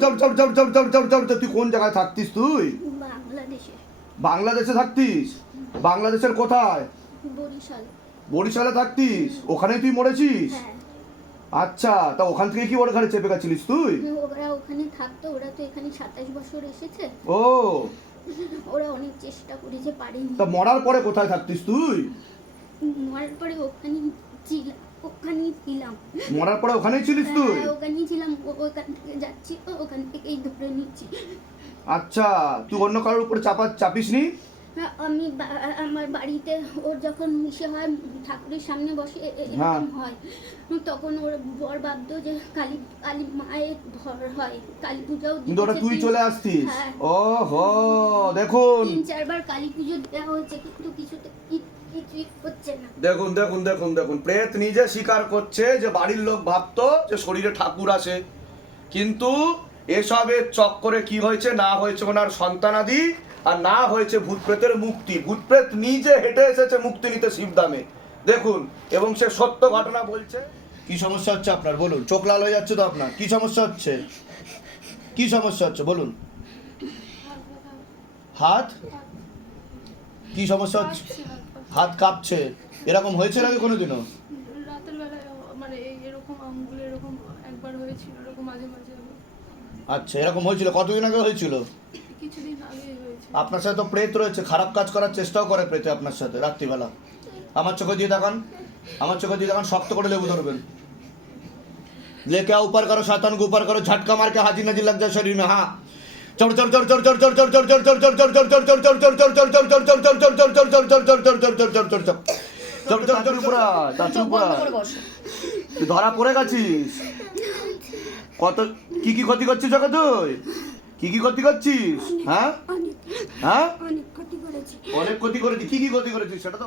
তুই কোন জায়গায় থাকতিস তুই? বাংলাদেশে। থাকতিস? বাংলাদেশের কোথায়? বরিশালে। থাকতিস? ওখানেই তুই মরেছিস? হ্যাঁ। আচ্ছা তা ওখান থেকে কি ওর ঘরে চেপে গেছিলিস তুই? ওরা ওখানে থাকতো ওরা তো এখানে সাতাশ বছর এসেছে। ও। ওরা অনেক চেষ্টা করেছে পারেনি। তা মরার পরে কোথায় থাকতিস তুই? মরার পরে ওখানে ছিলাম ওখানেই ছিলাম। মরার পরে ওখানেই ছিলিস তুই? হ্যাঁ, ওখানেই ছিলাম। ওখান থেকে যাচ্ছি ও ওখান থেকেই ধরে নিচ্ছি। আচ্ছা তুই অন্য কারোর উপর চাপা চাপিস নি হ্যাঁ, আমি আমার বাড়িতে ওর যখন মিশে হয় ঠাকুরের সামনে বসে এ- এ- হ্যাঁ। এরকম হয়। তখন ওর বর ভাবতো যে কালী কালী মায়ের ঘর হয় কালী পূজাও কিন্তু ওটা তুই চলে আসতিস। ও হো দেখুন। তিন চারবার কালী পুজো দেওয়া হয়েছে কিন্তু কিছুতে দেখুন দেখুন দেখুন দেখুন। প্রেত নিজে স্বীকার করছে যে বাড়ির লোক ভাবতো যে শরীরে ঠাকুর আছে কিন্তু এসবের চক্করে কি হয়েছে না হয়েছে ওনার সন্তানাদি আর না হয়েছে ভূত প্রেতের মুক্তি। ভূত প্রেত নিজে হেঁটে এসেছে মুক্তি নিতে শিবদামে দেখুন এবং সে সত্য ঘটনা বলছে। কি সমস্যা হচ্ছে আপনার? বলুন। চোখ লাল হয়ে যাচ্ছে তো আপনার? কি সমস্যা হচ্ছে? কি সমস্যা হচ্ছে? বলুন। হাত? কি সমস্যা হচ্ছে? হাত কাঁপছে এরকম হয়েছে নাকি কোনোদিনও রাতের বেলায় মানে এই এরকম আঙ্গুল এরকম একবার হয়েছিল এরকম মাঝে মাঝে আচ্ছা এরকম হয়েছিল কতদিন আগে হয়েছিল কিছুদিন আগে হয়েছে আপনার সাথে তো প্রেত রয়েছে খারাপ কাজ করার চেষ্টাও করে প্রেতে আপনার সাথে রাত্রিবেলা আমার চোখে দিয়ে দেখান আমার চোখে দিয়ে দেখান শক্ত করে লেবু ধরবেন लेके आओ ऊपर करो शैतान को ऊपर करो झटका मार के हाजी नदी लग जाए शरीर में हाँ ধরা পড়ে গেছিস কত কি কি ক্ষতি করছিস ওকে তুই কি কি ক্ষতি করছিস হ্যাঁ হ্যাঁ অনেক ক্ষতি করেছিস কি কি ক্ষতি করেছিস সেটা তো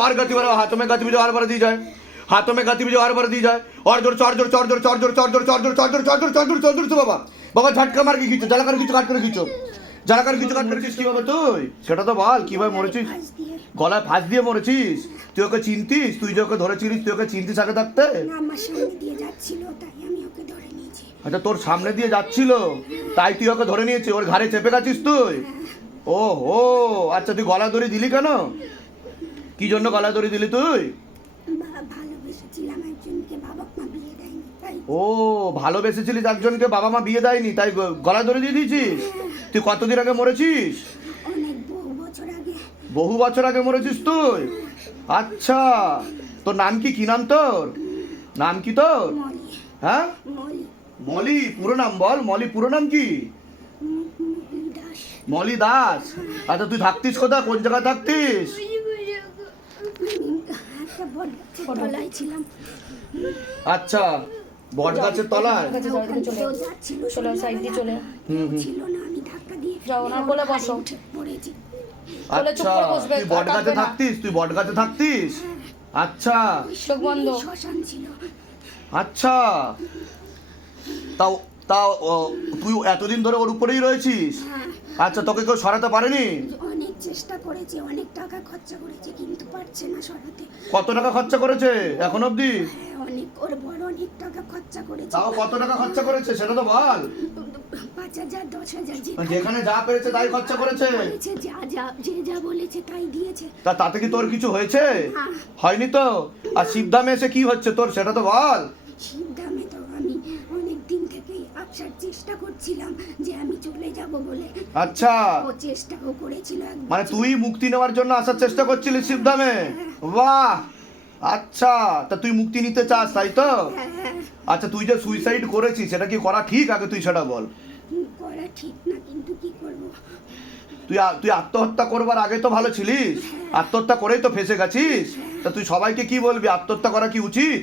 और गति बढ़ाओ हाथों में गति भी और बढ़ दी जाए हाथों में गति भी और बढ़ दी जाए और जोर चौड़ जोर चौड़ जोर चौड़ जोर चौड़ जोर चौड़ जोर चौड़ जोर चौड़ जोर चौड़ जोर चौड़ जोर বাবা বাবা ঝটকা মার কি কিছু জ্বালা করে কিছু কাট করে কিছু জ্বালা করে কিছু কাট করে কিছু কিভাবে তুই সেটা তো বল কিভাবে মরেছিস ফাঁস দিয়ে গলায় ফাঁস দিয়ে মরেছিস তুই ওকে চিনতিস তুই যে ওকে ধরেছিলিস তুই ওকে চিনতিস আগে থাকতে না আমার সামনে দিয়ে যাচ্ছিল তাই আমি ওকে ধরে নিয়েছি আচ্ছা তোর সামনে দিয়ে যাচ্ছিল তাই তুই ওকে ধরে নিয়েছিস ওর ঘাড়ে চেপে গেছিস তুই? ও হো আচ্ছা তুই গলা দড়ি দিলি কেন? কি জন্য গলা দড়ি দিলি তুই? ও ভালোবেসেছিলিস একজনকে বাবা মা বিয়ে দেয়নি তাই গলা দড়ি দিয়ে দিয়েছিস? তুই কতদিন আগে মরেছিস? বহু বছর আগে। বহু বছর আগে মরেছিস তুই? আচ্ছা তোর নাম কি? কি নাম তোর? নাম কি তোর? হ্যাঁ? মলি মলি পুরো নাম বল মলি পুরো নাম কি? মলি দাস। আচ্ছা তুই থাকতিস কোথায়? কোন জায়গায় থাকতিস? আচ্ছা বট গাছের তলায়। কাছে যাও, এদিকে চলে কেউ যাও। যাচ্ছিল চলে যাও, সাইড দিয়ে চলে যাও। হুম, হুম। ছিল না। আমি ধাক্কা দিয়ে যাও, ওনার কোলে বসো। পড়েছি আচ্ছা তুই বট গাছে থাকতিস? তুই বট গাছে থাকতিস? আচ্ছা। চোখ বন্ধ। আচ্ছা। তাও ও, তুই এতদিন ধরে ওর উপরেই রয়েছিস? হ্যাঁ। আচ্ছা তোকে কেউ সরাতে পারেনি? অনেক চেষ্টা করেছে অনেক টাকা খরচা করেছে কিন্তু পারছে না সরাতে। কত টাকা খরচা করেছে এখন অবধি? হ্যাঁ অনেক ওর বড় অনেক টাকা খরচা করেছে। তাও কত টাকা খরচা করেছে সেটা তো বল। পাঁচ হাজার দশ হাজার যেখানে যা পেরেছে তাই খরচা করেছে? যা যা যে যা বলেছে তাই দিয়েছে। তা তাতে কি তোর কিছু হয়েছে? হ্যাঁ। হয়নি তো? আর শিবধামে এসে কি হচ্ছে তোর সেটা তো বল। শিবধামে তো ব্যবসার চেষ্টা করছিলাম যে আমি চলে যাব বলে। আচ্ছা। ও চেষ্টাও করেছিল মানে তুই মুক্তি নেওয়ার জন্য আসার চেষ্টা করছিলিস শিবধামে? হ্যাঁ। বাহ! আচ্ছা তা তুই মুক্তি নিতে চাস তাই তো? হ্যাঁ, হ্যাঁ। আচ্ছা তুই যে সুইসাইড করেছিস সেটা কি করা ঠিক? আগে তুই সেটা বল। করা ঠিক না কিন্তু কি করব? তুই তুই আত্মহত্যা করবার আগে তো ভালো ছিলিস? আত্মহত্যা করেই তো ফেসে গেছিস? তা তুই সবাইকে কি বলবি? আত্মহত্যা করা কি উচিত?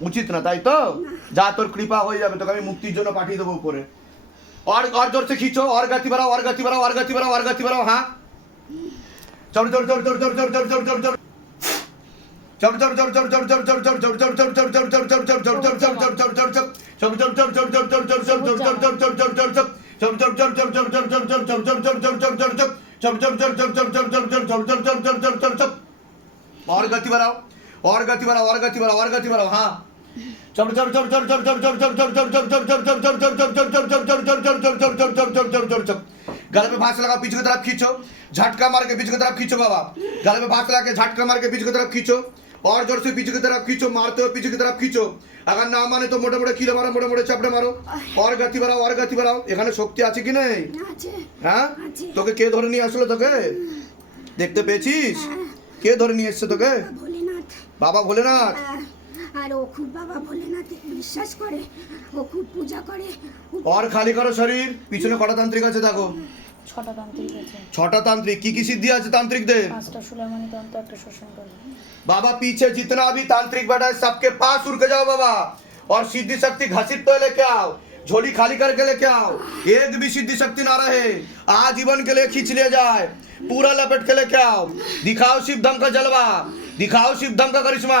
উচিত না তাই তো? না। যা তোর কৃপা হয়ে যাবে তোকে আমি মুক্তির জন্য পাঠিয়ে দেবো উপরে और और गति बढ़ाओ और गति बढ़ाओ और गति बढ़ाओ और गति बढ़ाओ हाँ গালে ভাঁস লাগাও পিছু তরফ খিচো। ঝাটকা মারকে পিছু তরফ খিচো বাবা। গালে ভাঁস লাগে ঝাটকা মারকে পিছু তরফ খিচো। অর জোর সে তরফ খিচো মারতে পিছু তরফ খিচো। আগার না মানে তো মোটা মোটা কিলো মারো মোটা মোটা চাপড়ে মারো। অর গাতি বাড়াও অর গাতি বাড়াও। এখানে শক্তি আছে কি নেই? হ্যাঁ? তোকে কে ধরে নিয়ে আসলো তোকে? দেখতে পেয়েছিস? হ্যাঁ। কে ধরে নিয়ে এসছে তোকে? বাবা ভোলেনাথ। হ্যাঁ। আর ও খুব বাবা ভোলেনাথে বিশ্বাস করে ও খুব পূজা করে ওর খালি করো শরীর পিছনে কটা তান্ত্রিক আছে দেখো ছটা তান্ত্রিক আছে ছটা তান্ত্রিক কি কি সিদ্ধি আছে তান্ত্রিকদের পাঁচটা সুলেমানি তন্ত্র একটা শোষণ করে বাবা পিছে जितना भी तांत्रिक बैठा है सबके पास उड़ के जाओ बाबा और सिद्धि शक्ति घसीट पे लेके आओ झोली खाली करके लेके आओ एक भी सिद्धि शक्ति ना रहे आजीवन के लिए खींच ले जाए पूरा लपेट के लेके आओ दिखाओ शिवधम का जलवा दिखाओ शिवधम का करिश्मा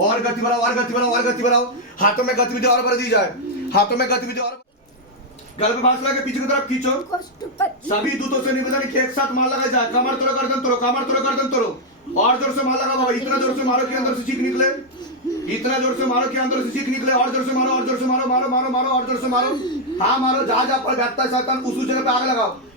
और गति बढ़ाओ और गति बढ़ाओ और गति बढ़ाओ हाथों में गतिविधि और बढ़ दी जाए हाथों में गतिविधि और गल पे बाँस लगा पीछे की तरफ़ खींचो सभी दूतों से निवेदन एक साथ मार लगा जाए कमर तोड़ो गर्दन तोड़ो कमर तोड़ो गर्दन तोड़ो और ज़ोर से मार लगा बाबा इतना ज़ोर से मारो कि अंदर से चीख निकले इतना ज़ोर से मारो कि अंदर से चीख निकले और ज़ोर से मारो और ज़ोर से मारो मारो मारो मारो और ज़ोर से मारो हाँ मारो जहाँ जहाँ पर बैठता है शैतान उस जगह पे आग लगाओ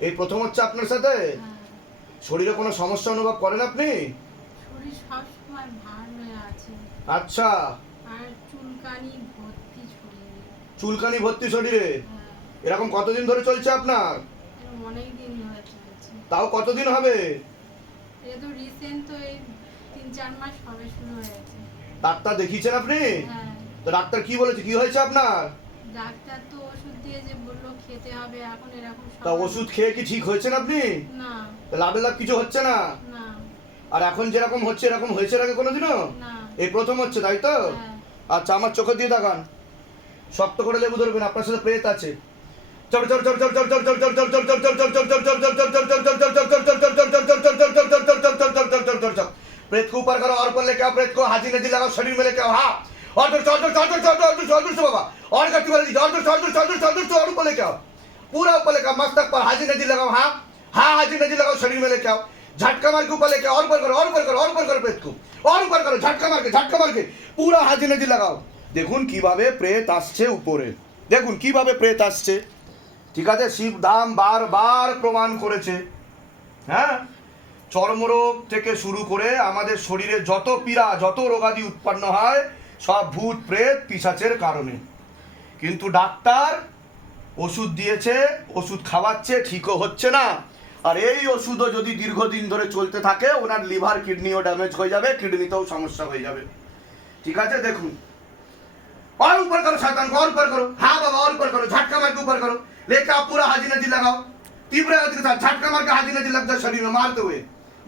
এই প্রথম হচ্ছে আপনার সাথে? হ্যাঁ। শরীরে কোনো সমস্যা অনুভব করেন আপনি? আচ্ছা। চুলকানি ভর্তি শরীরে। হ্যাঁ। এরকম কতদিন ধরে চলছে আপনার? তাও কতদিন হবে? ডাক্তার দেখিয়েছেন আপনি? হ্যাঁ। তো ডাক্তার কি বলেছে? কি হয়েছে আপনার? ডাক্তার তো ওষুধ দিয়ে যে বলল খেতে হবে এখন এরকম সব- তা ওষুধ খেয়ে কি ঠিক হয়েছেন আপনি না তা লাভে লাভ কিছু হচ্ছে না না আর এখন যেরকম হচ্ছে এরকম হয়েছে এর আগে কোনোদিনও না এই প্রথম হচ্ছে তাই তো হ্যাঁ আচ্ছা আমার চোখে দিয়ে দেখান শক্ত করে লেবু ধরবেন আপনার সাথে প্রেত আছে प्रेत को ऊपर करो और ऊपर लेके आओ प्रेत को हाथी नदी लगाओ शरीर में लेके आओ हाँ order order order order order order বাবা और का तुम्हारा दीजिए और और और और और ऊपर लेके आओ पूरा ऊपर लेके आओ मस्तक पर हाजिर नदी लगाओ हाँ हाँ हाजिर नदी लगाओ शरीर में लेके आओ झटका मार के ऊपर लेके और ऊपर करो और ऊपर करो और ऊपर करो प्रेत को और ऊपर करो झटका मार के झटका मार के पूरा हाजिर नदी लगाओ দেখুন কীভাবে প্রেত আসছে উপরে দেখুন কীভাবে প্রেত আসছে ঠিক আছে শিব দাম বারবার প্রমাণ করেছে হ্যাঁ চর্মরোগ থেকে শুরু করে আমাদের শরীরে যত পীড়া যত রোগাদি উৎপন্ন হয় সব ভূত প্রেত পিসাচের কারণে। কিন্তু ডাক্তার ওষুধ দিয়েছে, ওষুধ খাওয়াচ্ছে, ঠিকও হচ্ছে না। আর এই ওষুধও যদি দীর্ঘদিন ধরে চলতে থাকে, ওনার লিভার, কিডনিও ড্যামেজ হয়ে যাবে, কিডনিতেও সমস্যা হয়ে যাবে। ঠিক আছে, দেখুন। और উপর করো शैतान को और ऊपर करो हाँ बाबा और ऊपर करो झटका मार के ऊपर करो लेके आप पूरा हाजी नदी लगाओ तीव्र गति के साथ झटका मार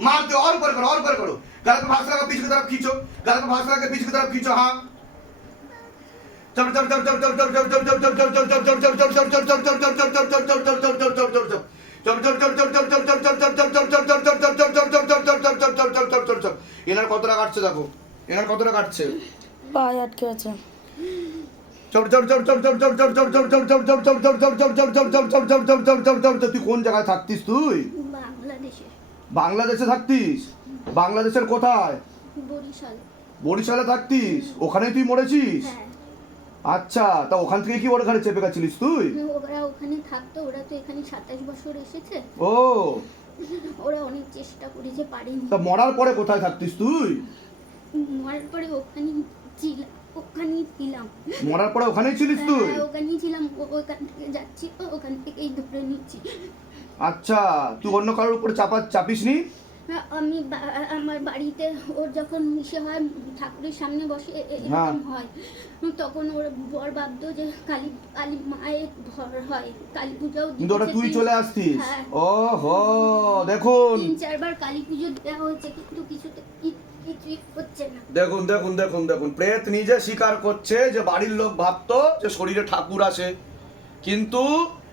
मार दो और ऊपर करो और ऊपर करो गलत भाषा का पीछे की तरफ खींचो गलत भाषा के पीछे की तरफ खींचो हाँ এনার কতটা কাটছে দেখো এনার কতটা কাটছে পায়ে আটকে আছে তুই কোন জায়গায় থাকতিস তুই বাংলাদেশে থাকতিস? বাংলাদেশের কোথায়? বরিশালে। থাকতিস? ওখানে তুই মরেছিস? হ্যাঁ। আচ্ছা তা ওখান থেকে কি ওর ঘরে চেপে গেছিলিস তুই? ওরা ওখানে থাকতো ওরা তো এখানে 27 বছর এসেছে। ও। ওরা অনেক চেষ্টা করেছে পারেনি। তা মরার পরে কোথায় থাকতিস তুই? মরার পরে ওখানে ছিল ওখানেই ছিলাম। মরার পরে ওখানেই ছিলিস হ্যাঁ, তুই? ওখানেই ছিলাম ওখান থেকে যাচ্ছি ওখান থেকেই ধরে নিচ্ছি। আচ্ছা তুই অন্য কারোর উপরে চাপা চাপিস নি আমি আমার বাড়িতে ওর যখন মিশে হয় ঠাকুরের সামনে বসে এরকম হ্যাঁ। হয়। তখন ওর বর বাদ্য যে কালী কালী মায়ের ঘর হয় কালী পূজাও কিন্তু ওটা তুই চলে আসতিস। হ্যাঁ। ও হো দেখুন। তিন চারবার কালী পুজো দেওয়া হয়েছে কিন্তু কিছুতে দেখুন দেখুন দেখুন দেখুন। প্রেত নিজে স্বীকার করছে যে বাড়ির লোক ভাবতো যে শরীরে ঠাকুর আছে কিন্তু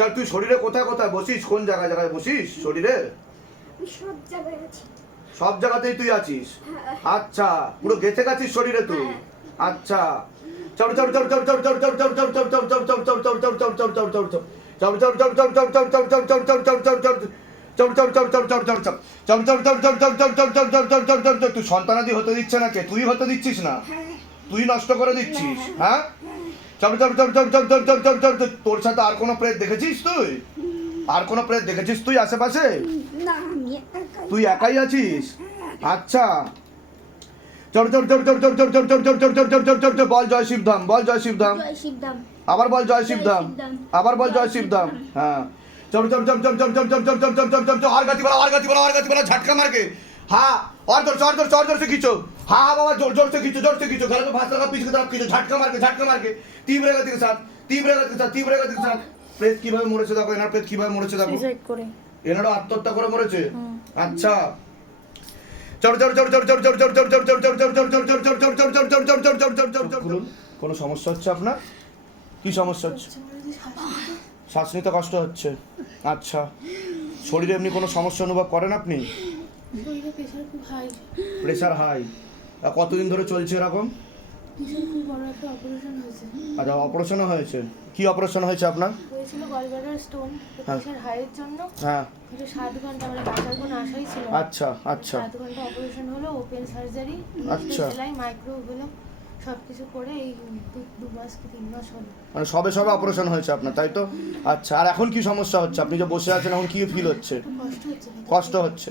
তাহলে তুই শরীরে কোথায় কোথায় বসিস কোন জায়গায় জায়গায় বসিস শরীরে সব জায়গায় আছি সব জায়গাতেই তুই আছিস আচ্ছা পুরো গেছে গেছিস শরীরে তুই আচ্ছা চড় চড় চড় চড় চড় চড় চড় চড় চড় চড় চড় চড় চড় চড় চড় চড় চল চল চড় চড় চড় চড় চড় চড় চড় চড় চড় চড় চড় চড় চড় তুই সন্তানাদি হতে দিচ্ছে না কে তুই হতে দিচ্ছিস না তুই নষ্ট করে দিচ্ছিস হ্যাঁ চল চল চল চল চল চল চল চল চল তোর সাথে আর কোনো প্রেত দেখেছিস তুই আর কোনো প্রেত দেখেছিস তুই আশেপাশে তুই একাই আছিস আচ্ছা চল চল চল চল চল চল চল চল চল চল চল চল চল চল চল বল জয় শিবধাম বল জয় শিবধাম আবার বল জয় শিবধাম আবার বল জয় শিবধাম হ্যাঁ চল চল চল চল চল চল চল চল চল চল চল চল আর গাতি বলা আর গাতি বলা আর গাতি বলা ঝাটকা মারকে हाँ অর जोर से और जोर से কিছু जोर से खींचो हाँ हाँ बाबा जोर जोर से खींचो जोर से खींचो गले में फांस लगा पीछे की तरफ खींचो झटका मार के झटका मार के तीव्र কীভাবে মরেছে দেখো এনার কীভাবে মরেছে দেখো এনারও আত্মহত্যা করে মরেছে আচ্ছা কোনো সমস্যা হচ্ছে আপনার কি সমস্যা হচ্ছে শ্বাস নিতে কষ্ট হচ্ছে আচ্ছা শরীরে এমনি কোনো সমস্যা অনুভব করেন আপনি প্রেসার হাই প্রেসার কতদিন ধরে চলছে এরকম? আচ্ছা অপারেশনও হয়েছে। কি অপারেশন হয়েছে আপনার? হয়েছিল গলব্লাডার স্টোন প্রেসার হাইয়ের জন্য হ্যাঁ। 7 ঘণ্টা মানে আশাই ছিল আচ্ছা আচ্ছা। 7 ঘণ্টা অপারেশন হলো ওপেন সার্জারি আচ্ছা। সেলাই মাইক্রো হলো করে এই দু মাস কি তিন মাস হলো। মানে সবে সবে অপারেশন হয়েছে আপনার তাই তো? আচ্ছা আর এখন কি সমস্যা হচ্ছে? আপনি যে বসে আছেন এখন কি ফিল হচ্ছে? কষ্ট হচ্ছে। কষ্ট হচ্ছে।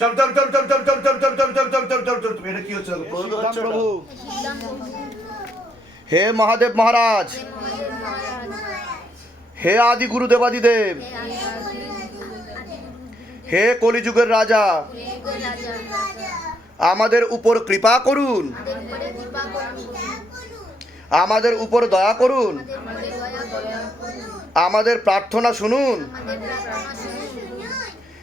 চল চল চল চল চল চল চল চল চল চল চল চল চল চল এটা কি হচ্ছে প্রভু হে মহাদেব মহারাজ হে আদি গুরু দেবাদিদেব হে কলিযুগের রাজা আমাদের উপর কৃপা করুন আমাদের উপর দয়া করুন আমাদের প্রার্থনা শুনুন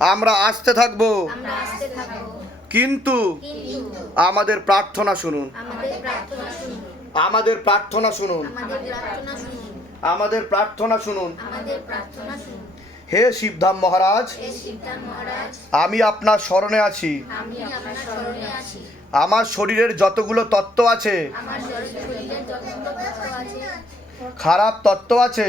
আমরা আসতে থাকব। কিন্তু আমাদের প্রার্থনা শুনুন। আমাদের প্রার্থনা শুনুন। আমাদের প্রার্থনা শুনুন। হে শিবধাম মহারাজ আমি আপনার স্মরণে আছি। আমার শরীরের যতগুলো তত্ত্ব আছে খারাপ তত্ত্ব আছে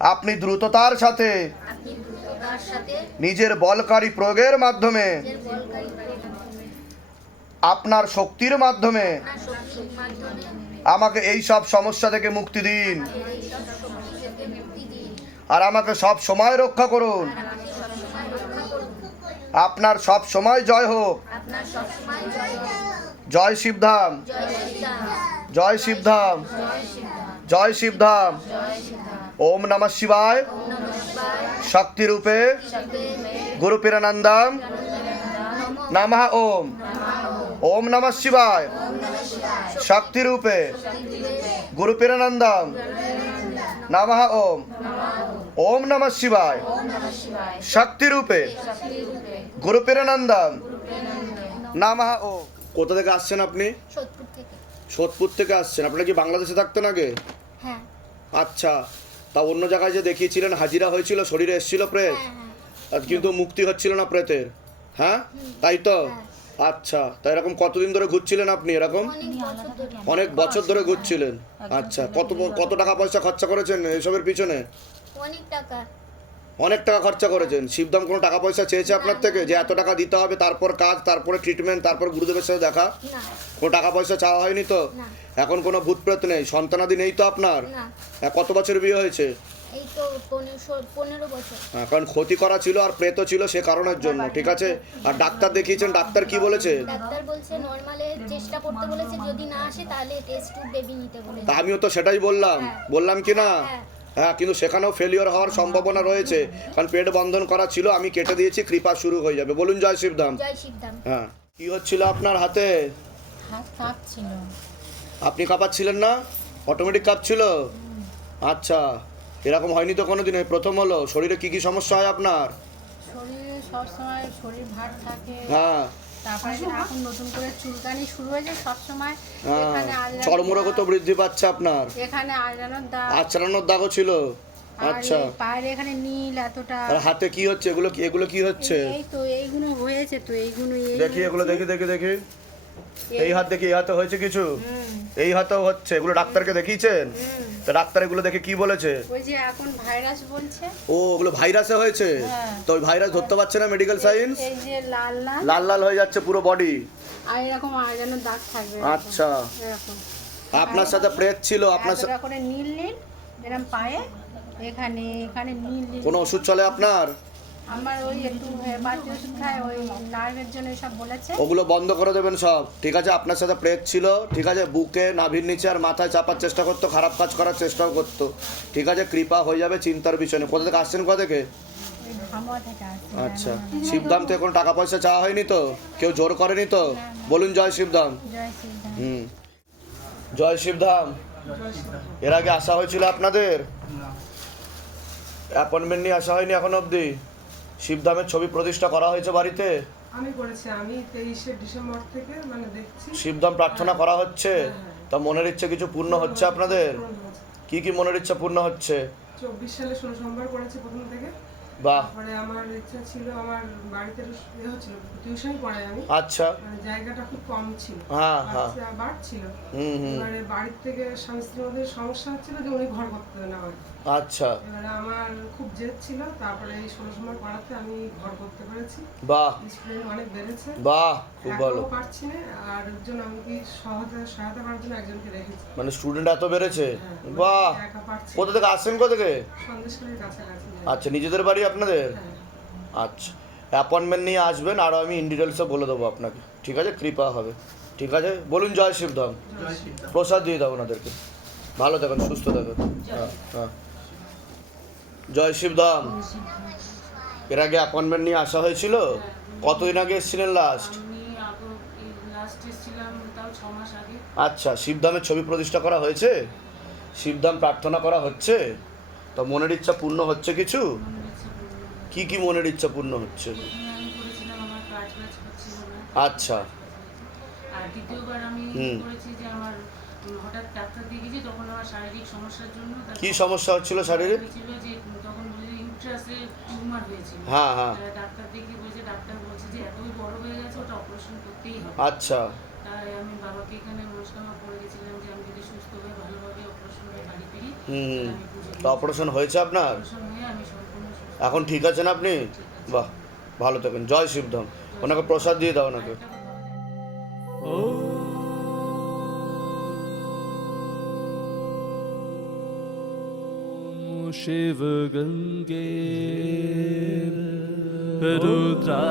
আপনি দ্রুততার সাথে নিজের বলকারী প্রয়োগের মাধ্যমে আপনার শক্তির মাধ্যমে আমাকে এই সব সমস্যা থেকে মুক্তি দিন। আর আমাকে সব সময় রক্ষা করুন। আপনার সব সময় জয় হোক। জয় শিবধাম। জয় শিবধাম। জয় শিবধাম। ওম নম শিবায়। শক্তিরূপে গুরুপিরানন্দম নম ওম। ওম নম শিবায়। শক্তিরূপে গুরুপিরানন্দম নম ওম। ওম নম শিবায়। শক্তিরূপে গুরুপিরানন্দম নম ওম। কোথা থেকে আসছেন আপনি? সোদপুর থেকে আসছেন। আপনারা কি বাংলাদেশে থাকতেন আগে? হ্যাঁ। আচ্ছা তা অন্য জায়গায় যে দেখিয়েছিলেন হাজিরা হয়েছিল শরীরে এসেছিল প্রেত? হ্যাঁ হ্যাঁ। আর কিন্তু মুক্তি হচ্ছিল না প্রেতের। হ্যাঁ? তাই তো? আচ্ছা তা এরকম কতদিন ধরে ঘুরছিলেন আপনি এরকম? অনেক বছর ধরে। অনেক বছর ধরে ঘুরছিলেন। আচ্ছা কত কত টাকা পয়সা খরচা করেছেন এসবের পিছনে? অনেক টাকা। অনেক টাকা খরচা করেছেন। শিবদাম কোনো টাকা পয়সা চেয়েছে আপনার থেকে? যে এত টাকা দিতে হবে তারপর কাজ তারপরে ট্রিটমেন্ট তারপর গুরুদেবের সাথে দেখা? কোনো টাকা পয়সা চাওয়া হয়নি তো? এখন কোনো ভূত প্রেত নেই? সন্তানাদি নেই তো আপনার? হ্যাঁ, কত বছর বিয়ে হয়েছে? হ্যাঁ, কারণ ক্ষতি করা ছিল আর প্রেত ছিল সে কারণের জন্য ঠিক আছে? আর ডাক্তার দেখিয়েছেন ডাক্তার কি বলেছে? ডাক্তার বলছে নর্মালে চেষ্টা করতে বলেছে যদি না আসে তাহলে টেস্ট বেবি নিতে বলেছে। আমিও তো সেটাই বললাম। হ্যাঁ। বললাম কি না? হ্যাঁ। কিন্তু সেখানেও ফেলিওর হওয়ার সম্ভাবনা রয়েছে। কারণ পেট বন্ধন করা ছিল আমি কেটে দিয়েছি কৃপা শুরু হয়ে যাবে। বলুন জয় শিবধাম। হ্যাঁ কি হচ্ছিল আপনার হাতে? আপনি কাঁপাচ্ছিলেন না? অটোমেটিক কাঁপছিল? আচ্ছা এরকম হয়নি তো কোনোদিন? প্রথম হলো। শরীরে কি কি সমস্যা হয় আপনার? শরীরে সবসময় শরীর ভার থাকে। হ্যাঁ। তারপরে এখন নতুন করে চুলকানি শুরু হয়েছে সবসময়। হ্যাঁ এখানে চর্মরোগ তো বৃদ্ধি পাচ্ছে আপনার। এখানে আজরানোর দাগ আচরানোর দাগও ছিল। আচ্ছা। পায়ের এখানে নীল এতটা। আর হাতে কি হচ্ছে? এগুলো এগুলো কি হচ্ছে? এই- তো এইগুলো হয়েছে তো এইগুলো দেখি এগুলো দেখি দেখি দেখি। এই হাত দেখি এই হাতে হয়েছে কিছু? এই হাতেও হচ্ছে। এগুলো ডাক্তারকে দেখিয়েছেন। তো ডাক্তার এগুলো দেখে কি বলেছে? ওই যে এখন ভাইরাস বলছে। ও ওগুলো ভাইরাসে হয়েছে? হ্যাঁ। তো ওই ভাইরাস ধরতে পারছে না মেডিকেল সায়েন্স এই যে লাল লাল। লাল লাল হয়ে যাচ্ছে পুরো বডি আর এরকম আজরানোর দাগ থাকবে আচ্ছা। এরকম। আপনার সাথে প্রেত ছিল আপনার সাথে করে নীল নীল এরকম পায়ে এখানে এখানে নীল নীল। কোনো ওষুধ চলে আপনার? আমার ওই একটু বাড়তি ওষুধ খায় ওই নার্ভের জন্য এসব বলেছে। ওগুলো বন্ধ করে দেবেন সব। ঠিক আছে আপনার সাথে প্রেত ছিল ঠিক আছে বুকে নাভির নিচে আর মাথায় চাপার চেষ্টা করতো খারাপ কাজ করার চেষ্টাও করতো। ঠিক আছে কৃপা হয়ে যাবে চিন্তার বিষয় নেই। কোথা থেকে আসছেন কোথা থেকে? থেকে আচ্ছা শিবধাম থেকে কোনো টাকা পয়সা চাওয়া হয়নি তো? কেউ জোর করেনি তো? বলুন জয় শিবধাম। জয় হুম। জয় শিবধাম। এর আগে আসা হয়েছিল আপনাদের? অ্যাপয়েন্টমেন্ট নিয়ে আসা হয়নি এখন অবধি? শিবধামের ছবি প্রতিষ্ঠা করা হয়েছে বাড়িতে? আমি করেছি আমি তেইশে ডিসেম্বর থেকে মানে দেখছি। শিবধাম প্রার্থনা করা হচ্ছে? তা মনের ইচ্ছে কিছু পূর্ণ হচ্ছে আপনাদের? কি কি মনের ইচ্ছা পূর্ণ হচ্ছে? চব্বিশ সালে ষোলো সোমবার করেছি প্রথম থেকে। বাহ। তারপরে আমার ইচ্ছা ছিল আমার বাড়িতে ইয়ে হচ্ছিল টিউশন পড়াই আমি। আচ্ছা। মানে জায়গাটা খুব কম ছিল। হ্যাঁ হ্যাঁ। বাড়ছিল। হুম হুম। এবারে বাড়ির থেকে স্বামী স্ত্রীর মধ্যে সমস্যা হচ্ছিল যে উনি ঘর করতে আমার আচ্ছা। এবারে আমার খুব জেদ ছিল তারপরে এই ষোলো করাতে আমি ঘর করতে পেরেছি। বাহ। অনেক বেড়েছে। বাহ খুব ভালো। পারছি না আর এর জন্য আমি কি সহায়তা সহায়তা করার জন্য একজনকে রেখেছি। মানে স্টুডেন্ট এত বেড়েছে? হ্যাঁ, বাহ। কোথা থেকে আসছেন কোথা থেকে? সন্দেশখালীর কাছাকাছি আচ্ছা নিজেদের বাড়ি আপনাদের? হ্যাঁ। আচ্ছা। অ্যাপয়েন্টমেন্ট নিয়ে আসবেন আর আমি ইন ডিটেলসে বলে দেবো আপনাকে। ঠিক আছে? কৃপা হবে। ঠিক আছে? বলুন জয় শিবধাম। প্রসাদ দিয়ে দাও ওনাদেরকে। ভালো থাকুন সুস্থ থাকুন। হ্যাঁ হ্যাঁ। জয় শিবধাম এর আগে অ্যাপয়েন্টমেন্ট নিয়ে আসা হয়েছিল? কতদিন আগে এসেছিলেন লাস্ট আচ্ছা শিবধামের ছবি প্রতিষ্ঠা করা হয়েছে? শিবধাম প্রার্থনা করা হচ্ছে? তো মনের ইচ্ছা পূর্ণ হচ্ছে কিছু? কি কি মনের ইচ্ছা পূর্ণ হচ্ছে? আচ্ছা। আর দ্বিতীয়বার আমি হুম। করেছি যে আমার হঠাৎ ডাক্তার দিয়ে গেছি তখন আমার শারীরিক সমস্যার জন্য কি সমস্যা হচ্ছিল শারীরিক? যে ইউট্রাসে টিউমার হয়েছিল। হ্যাঁ হ্যাঁ। ডাক্তার দেখে বলছে ডাক্তার বলছে যে এতই বড় হয়ে গেছে ওটা অপারেশন করতেই হবে। আচ্ছা। তাই আমি বাবাকে এখানে মনস্কামনা করে গেছিলাম যে আমি যদি সুস্থ হয়ে ভালোভাবে অপারেশন হয়ে বাড়ি ফিরি তো অপারেশন হয়েছে আপনার? এখন ঠিক আছেন আপনি? বাহ ভালো থাকেন। জয় শিবধাম। ওনাকে প্রসাদ দিয়ে দাও ওনাকে। शिव गङ्गे रुद्रा